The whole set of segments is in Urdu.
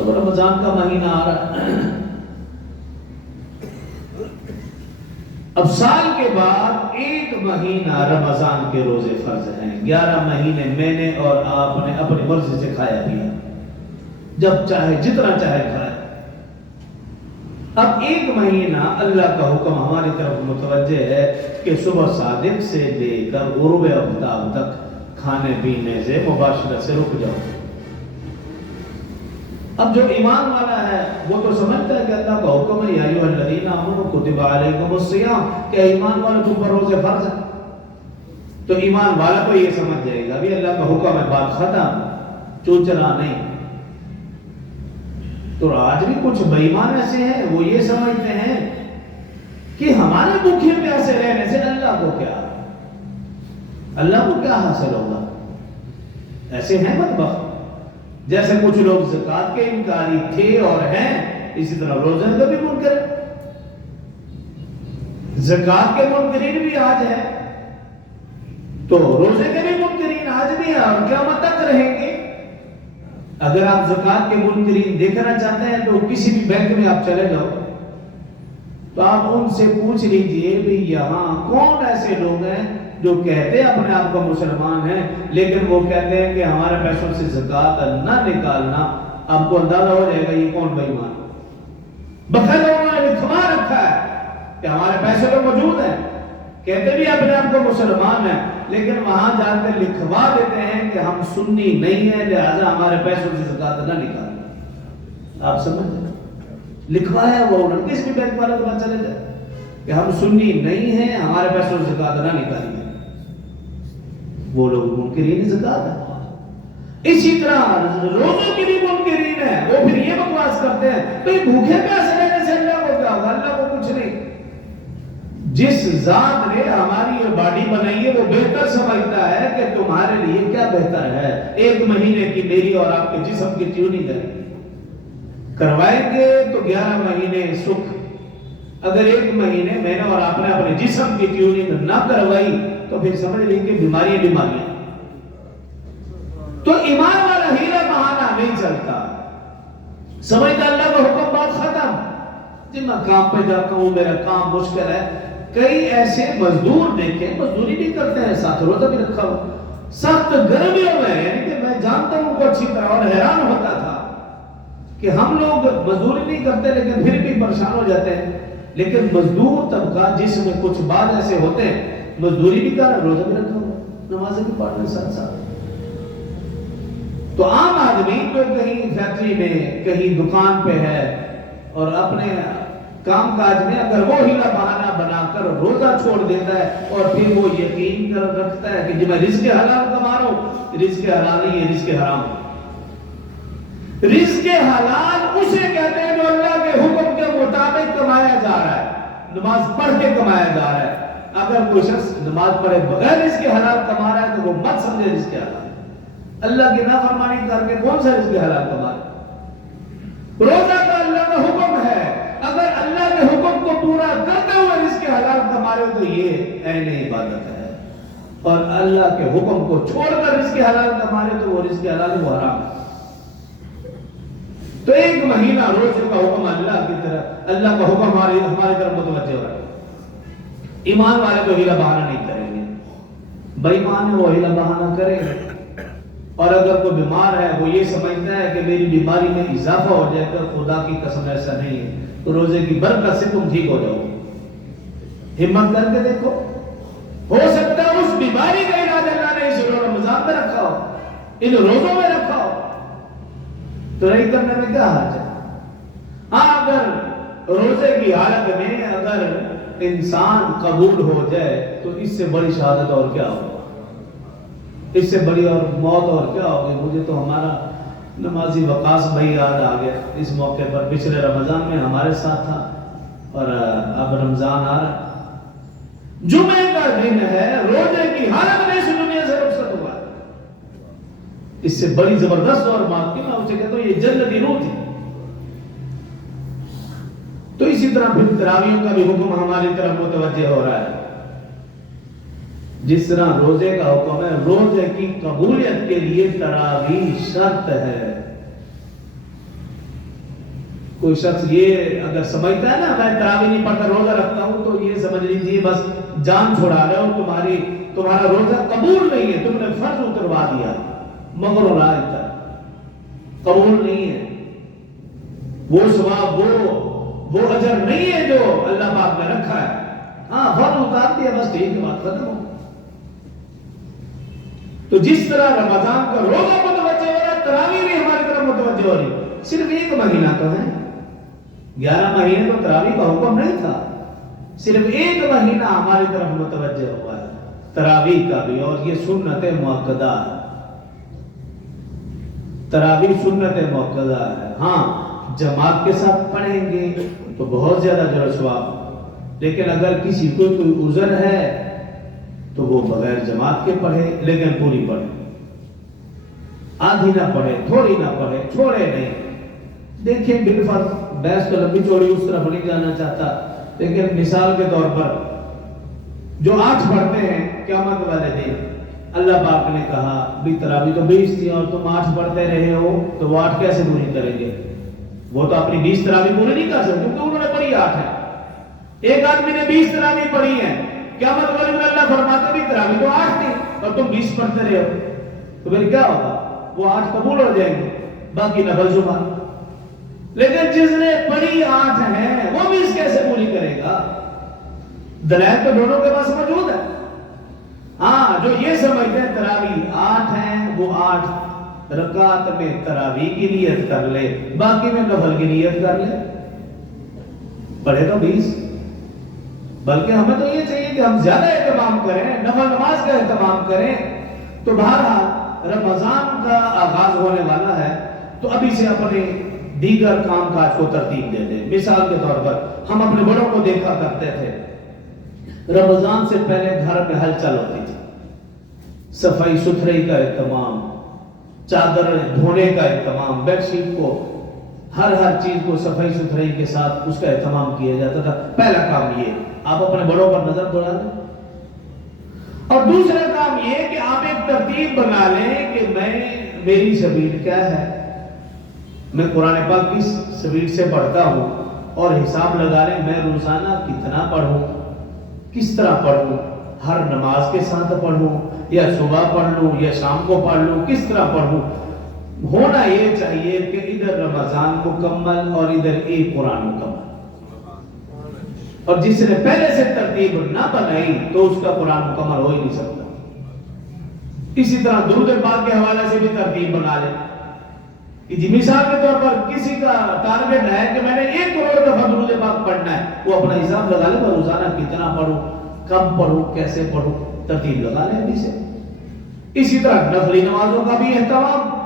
اب رمضان کا مہینہ آ رہا ہے، اب سال کے بعد ایک مہینہ رمضان کے روزے فرض ہیں، 11 مہینے میں نے اور آپ نے اپنی مرضی سے کھایا پیا، جب چاہے جتنا چاہے کھائے۔ اب ایک مہینہ اللہ کا حکم ہماری طرف متوجہ ہے کہ صبح صادق سے لے کر غروب آفتاب تک کھانے پینے سے مباشرت سے رک جاؤ۔ اب جو ایمان والا ہے وہ تو سمجھتا ہے کہ اللہ کا حکم ہے یا ایھا الذین آمنوا کتب علیکم الصیام، کہ ایمان والوں کے اوپر روزے فرض ہیں، تو ایمان والا کو یہ سمجھ جائے گا بھی اللہ کا حکم ہے، بات ختم، چوچرا نہیں۔ تو آج بھی کچھ بے ایمان ایسے ہیں وہ یہ سمجھتے ہیں کہ ہمارے بھوکے پیاسے رہنے سے اللہ کو کیا حاصل ہوگا۔ ایسے ہیں بدبخت، جیسے کچھ لوگ زکوٰۃ کے انکاری تھے اور ہیں، اسی طرح روزے کا بھی منکر ہے۔ زکوٰۃ کے منکرین بھی آج ہیں تو روزے کے بھی منکرین آج بھی ہیں اور قیامت تک رہیں گے۔ اگر آپ زکوٰۃ کے منکرین دیکھنا چاہتے ہیں تو کسی بھی بینک میں آپ چلے جاؤ تو آپ ان سے پوچھ لیجئے بھی یہاں کون ایسے لوگ ہیں جو کہتے ہیں اپنے آپ کو مسلمان ہیں لیکن وہ کہتے ہیں کہ ہمارے پیسوں سے زکوٰۃ نہ نکالنا۔ آپ کو اندازہ ہو جائے گا یہ کون بے ایمان۔ باقاعدہ انہوں نے لکھوا رکھا ہے کہ ہمارے پیسے تو موجود ہیں، کہتے بھی اپنے آپ کو مسلمان ہیں، لیکن وہاں جا کر لکھوا دیتے ہیں کہ ہم سنی نہیں ہیں لہذا ہمارے پیسوں سے زکوٰۃ نہ نکالنا۔ آپ سمجھ جائیں، لکھوایا وہ انہوں نے، کس بھی بینک والے کو پتہ چلے جائے کہ ہم سنی نہیں ہیں، ہمارے پیسوں سے زکوٰۃ نہ نکالیے، وہ لوگ منکرین زکوٰۃ ہیں۔ اسی طرح روزوں کی بھی منکرین ہیں، وہ پھر یہ بکواس کرتے ہیں تو یہ بھوکے پیاسے رہنے سے اللہ کو کیا ہوگا، اللہ کو کچھ نہیں۔ جس ذات نے ہماری یہ باڈی بنائی ہے وہ بہتر سمجھتا ہے کہ تمہارے لیے کیا بہتر ہے۔ ایک مہینے کی میری اور آپ کے جسم کی ٹیوننگ کروائیں گے تو 11 مہینے سکھ، اگر ایک مہینے میں نے اور آپ نے اپنے جسم کی ٹیوننگ نہ کروائی تو پھر سمجھ لیں کہ بیماریاں۔ تو ایمان والا ہیلا بہانہ نہیں چلتا، سمجھتا اللہ کا حکم، بات ختم۔ جب میں کام پہ جاتا ہوں میرا کام مشکل ہے، کئی ایسے مزدور دیکھیں مزدوری بھی کرتے ہیں، ساتھ روزہ بھی رکھا ہو، سخت گرمیوں میں، یعنی کہ میں جانتا ہوں کو اچھی طرح، اور حیران ہوتا تھا کہ ہم لوگ مزدوری نہیں کرتے لیکن پھر بھی پریشان ہو جاتے ہیں، لیکن مزدور طبقہ جس میں کچھ بعض ایسے ہوتے ہیں مزدوری بھی کر روزہ بھی رکھا ہو، نمازیں بھی پڑھ رہے ساتھ ساتھ۔ تو عام آدمی جو کہیں فیکٹری میں کہیں دکان پہ ہے اور اپنے کام کاج میں اگر وہ ہیلا بہانہ بنا کر روزہ چھوڑ دیتا ہے اور پھر وہ یقین کر رکھتا ہے کہ جب میں رزق حلال کما رہا ہوں، رزق حلال نہیں ہے، رزق حرام ہے۔ رزق حلال اسے کہتے ہیں جو اللہ کے حکم کے مطابق کمایا جا رہا ہے، نماز پڑھ کے کمایا جا رہا ہے۔ اگر کوئی شخص نماز پڑھے بغیر رزق حلال کما رہا ہے تو وہ مت سمجھے رزق حلال، اللہ کی نافرمانی کر کے کون سا رزق حلال کما رہا ہے۔ روزہ کا اللہ کا حکم ہے، اگر اللہ کے حکم کو پورا کرتے ہوئے رزق حلال کما رہے ہو تو یہ عین عبادت ہے، اور اللہ کے حکم کو چھوڑ کر رزق حلال کما رہے تو وہ رزق حلال وہ حرام ہے۔ تو ایک مہینہ روزے کا حکم اللہ کی طرف، اللہ کا حکم ہماری طرف متوجہ ہو رہا ہے۔ ایمان والے تو ہیلا بہانہ نہیں کریں گے، بے ایمان ہے وہ ہیلا بہانہ کرے گا، اور اگر کوئی بیمار ہے وہ یہ سمجھتا ہے کہ میری بیماری میں اضافہ ہو جائے گا، خدا کی قسم ایسا نہیں ہے، تو روزے کی برکت سے تم ٹھیک ہو جاؤ گے۔ ہمت کر کے دیکھو، ہو سکتا ہے اس بیماری کا علاج اللہ نے اس رمضان میں رکھا ہو، ان روزوں میں رکھا ہو، تو نہیں کرنے میں کیا حرج ہے۔ ہاں اگر روزے کی حالت میں اگر انسان قبول ہو جائے تو اس سے بڑی شہادت اور کیا ہوگا، اس سے بڑی اور موت اور کیا ہوگی۔ مجھے تو ہمارا نمازی وقاص بھائی یاد آ گیا، اس موقع پر پچھلے رمضان میں ہمارے ساتھ تھا، اور اب رمضان آ رہا، جمعے کا دن ہے، روزے کی حالت میں اس دنیا سے رخصت ہوا، اس سے بڑی زبردست اور بات کی میں اسے کہتا ہوں یہ جنتی روح تھی۔ تو اسی طرح پھر تراویحوں کا بھی حکم ہماری طرف متوجہ ہو رہا ہے، جس طرح روزے کا حکم ہے، روزے کی قبولیت کے لیے تراویح شرط ہے۔ کوئی شخص یہ اگر سمجھتا ہے نا میں تراویح نہیں پڑھتا روزہ رکھتا ہوں تو یہ سمجھ لیجیے بس جان چھوڑا رہے ہو، تمہارا روزہ قبول نہیں ہے، تم نے فرض اتروا دیا، مگر قبول نہیں ہے، وہ ثواب وہ اجر نہیں ہے جو اللہ پاک نے رکھا ہے۔ ہاں فرض اتار دیا بس ٹھیک ہے، بات ختم ہو۔ تو جس طرح رمضان کا روزہ متوجہ ہو رہا ہے، تراویح بھی ہماری طرف متوجہ ہو رہی ہے۔ صرف ایک مہینہ تو ہے، 11 مہینے تو تراویح کا حکم نہیں تھا، صرف ایک مہینہ ہماری طرف متوجہ ہوا ہے تراویح کا بھی، اور یہ سنت مؤکدہ ہے۔ تراویح سنت مؤکدہ ہے۔ ہاں جماعت کے ساتھ پڑھیں گے تو بہت زیادہ اجر و ثواب، لیکن اگر کسی کو کوئی عذر ہے تو وہ بغیر جماعت کے پڑھے، لیکن پوری پڑھے، آدھی نہ پڑھے، تھوڑی نہ پڑھے، چھوڑے نہیں۔ دیکھیں بالفرض بحث تو لمبی چوڑی اس طرف نہیں جانا چاہتا، لیکن مثال کے طور پر جو 8 پڑھتے ہیں قیامت والے دن، اللہ پاک نے کہا بھی تراویح تو 20 تھی اور تم 8 پڑھتے رہے ہو، تو وہ 8 کیسے پوری کریں گے؟ وہ تو اپنی 20 تراویح پوری نہیں کر سکتے کیونکہ انہوں نے پڑھی 8 ہے۔ ایک آدمی نے 20 تراویح پڑھی ہیں، قیامت والے دن اللہ فرماتے بھی تراویح تو 8 تھی اور تم 20 پڑھتے رہے ہو، تو پھر کیا ہوگا؟ وہ 8 قبول ہو جائیں گے، باقی نفل زبان۔ لیکن جس نے پڑھی 8 ہے وہ 20 کیسے پوری کرے گا؟ دلائل تو دونوں کے پاس موجود ہے۔ ہاں جو یہ سمجھتے ہیں تراویح 8 ہیں، وہ 8 رکعت میں تراویح کی نیت کر لے، باقی میں نفل کی نیت کر لے، پڑھے تو 20۔ بلکہ ہمیں تو یہ چاہیے کہ ہم زیادہ اہتمام کریں، نفل نماز کا اہتمام کریں۔ تو بہرحال رمضان کا آغاز ہونے والا ہے تو ابھی سے اپنے دیگر کام کاج کو ترتیب دے دیں۔ مثال کے طور پر ہم اپنے بڑوں کو دیکھا کرتے تھے، رمضان سے پہلے گھر میں ہلچل ہوتی تھی، صفائی ستھرائی کا اہتمام، چادر دھونے کا اہتمام، بیڈ شیٹ کو ہر چیز کو صفائی ستھرائی کے ساتھ اس کا اہتمام کیا جاتا تھا۔ پہلا کام یہ آپ اپنے بڑوں پر نظر دوڑا دیں، اور دوسرا کام یہ کہ آپ ایک ترتیب بنا لیں کہ میری سبیل کیا ہے، میں قرآن پاک کس سبیل سے پڑھتا ہوں، اور حساب لگا لیں میں روزانہ کتنا پڑھوں، کس طرح پڑھوں، ہر نماز کے ساتھ پڑھوں یا صبح پڑھ لوں یا شام کو پڑھ لوں، کس طرح پڑھوں۔ ہونا یہ چاہیے کہ ادھر رمضان مکمل اور ادھر ایک قرآن مکمل، اور جس نے پہلے سے ترتیب نہ بنائی تو اس کا قرآن مکمل ہو ہی نہیں سکتا۔ اسی طرح درود پاک کے حوالے سے بھی ترتیب بنا لیں کہ جی مثال کے طور پر کسی کا ٹارگٹ ہے کہ میں نے 1 کروڑ دفعہ درود پاک پڑھنا ہے، وہ اپنا حساب لگا لے، میں روزانہ کتنا پڑھوں، کب پڑھوں، کیسے پڑھوں، ترتیب لگا لیں ابھی سے۔ اسی طرح نفلی نمازوں کا بھی اہتمام،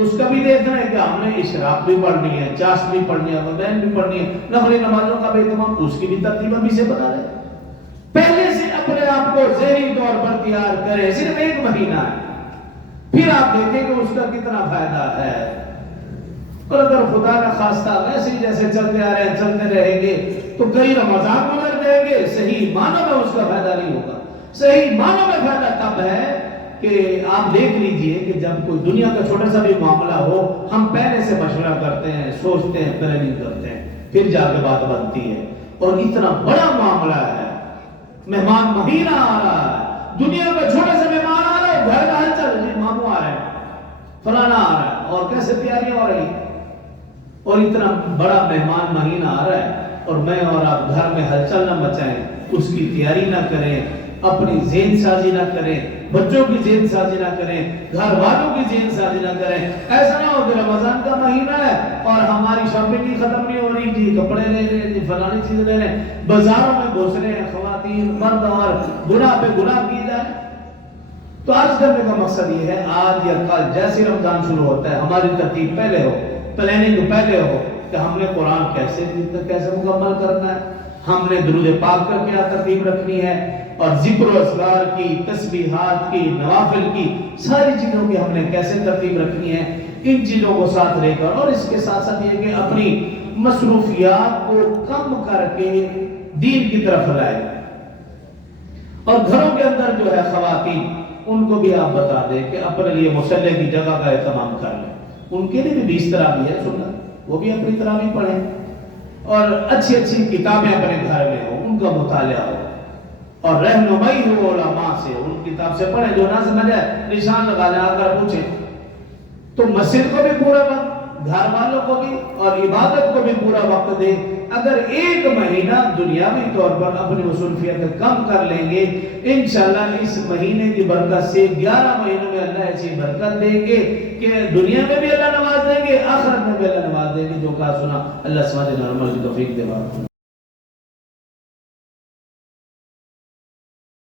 اس کا بھی دیکھنا ہے کہ ہم نے اشراق بھی پڑھنی ہے، چاشت بھی پڑھنی ہے، مدین بھی پڑھنی ہے، نفلی نمازوں کا بھی اہتمام، اس کی بھی ترتیب ابھی سے بنا لیں۔ پہلے سے اپنے آپ کو ذہنی طور پر تیار کریں، صرف 1 مہینہ ہے، پھر آپ دیکھیں کہ اس کا کتنا فائدہ ہے۔ اور اگر خدا نہ خواستہ ویسے ہی جیسے چلتے آ رہے ہیں چلتے رہیں گے تو کئی رمضان گزر جائیں گے، صحیح معنوں میں اس کا فائدہ نہیں ہوگا۔ صحیح معنوں میں فائدہ تب ہے کہ آپ دیکھ لیجئے کہ جب کوئی دنیا کا چھوٹا سا بھی معاملہ ہو، ہم پہلے سے مشورہ کرتے ہیں، سوچتے ہیں، پلاننگ کرتے ہیں، پھر جا کے بات بنتی ہے۔ اور اتنا بڑا معاملہ ہے، مہمان مہینہ آ رہا ہے، دنیا کا چھوٹا سا مہمان آ رہا ہے، گھر کا ہلچل، جی ماموں آ رہے ہیں، فلانا آ رہا ہے، اور کیسے تیاریاں ہو رہی ہیں، اور اتنا بڑا مہمان مہینہ آ رہا ہے اور میں اور آپ گھر میں ہلچل نہ مچائیں، اس کی تیاری نہ کریں، اپنی ذہن سازی نہ کریں، بچوں کی ذہن سازی نہ کریں، گھر والوں کی ذہن سازی نہ کریں۔ ایسا نہ ہو کہ رمضان کا مہینہ ہے اور ہماری شاپنگ ہی ختم نہیں ہو رہی، جی کپڑے لے رہے ہیں، جی فلانی چیز لے رہے ہیں، بازاروں میں گھس رہے ہیں خواتین مرد، اور گناہ پہ گناہ کی جائے۔ تو عرض کرنے کا مقصد یہ ہے آج یا کل جیسے رمضان شروع ہوتا ہے ہماری ترتیب پہلے ہو، پلاننگ پہلے ہو کہ ہم نے قرآن کیسے مکمل کرنا ہے، ہم نے درود پاک کا کیا ترتیب رکھنی ہے، اور ذکر و اذکار کی، تسبیحات کی، نوافل کی، ساری چیزوں کی ہم نے کیسے ترتیب رکھنی ہے۔ ان چیزوں کو ساتھ لے کر، اور اس کے ساتھ ساتھ یہ کہ اپنی مصروفیات کو کم کر کے دین کی طرف لائے، اور گھروں کے اندر جو ہے خواتین ان کو بھی آپ بتا دیں کہ اپنے لیے مصلی کی جگہ کا اہتمام کر لیں، ان کے لیے بھی 20 طرح بھی ہے سنت، وہ بھی اپنی تراویح پڑھیں، اور اچھی اچھی کتابیں اپنے گھر میں ہو، ان کا مطالعہ ہو، اور رہنمائی ہو علماء سے، ان کتاب سے پڑھیں، جو نہ سمجھے نشان لگا لیں، آ کر پوچھیں۔ تو مسجد کو بھی پورا وقت، گھر والوں کو بھی اور عبادت کو بھی پورا وقت دیں۔ اگر ایک مہینہ دنیاوی طور پر اپنی مصروفیت کم کر لیں گے، انشاءاللہ اس مہینے کی برکت سے 11 مہینوں میں اللہ ایسی برکت دیں گے کہ دنیا میں بھی اللہ نواز دیں گے، آخرت میں بھی اللہ نواز دیں گے۔ جو کہا سنا، اللہ سمجھے نرمل کی توفیق دے۔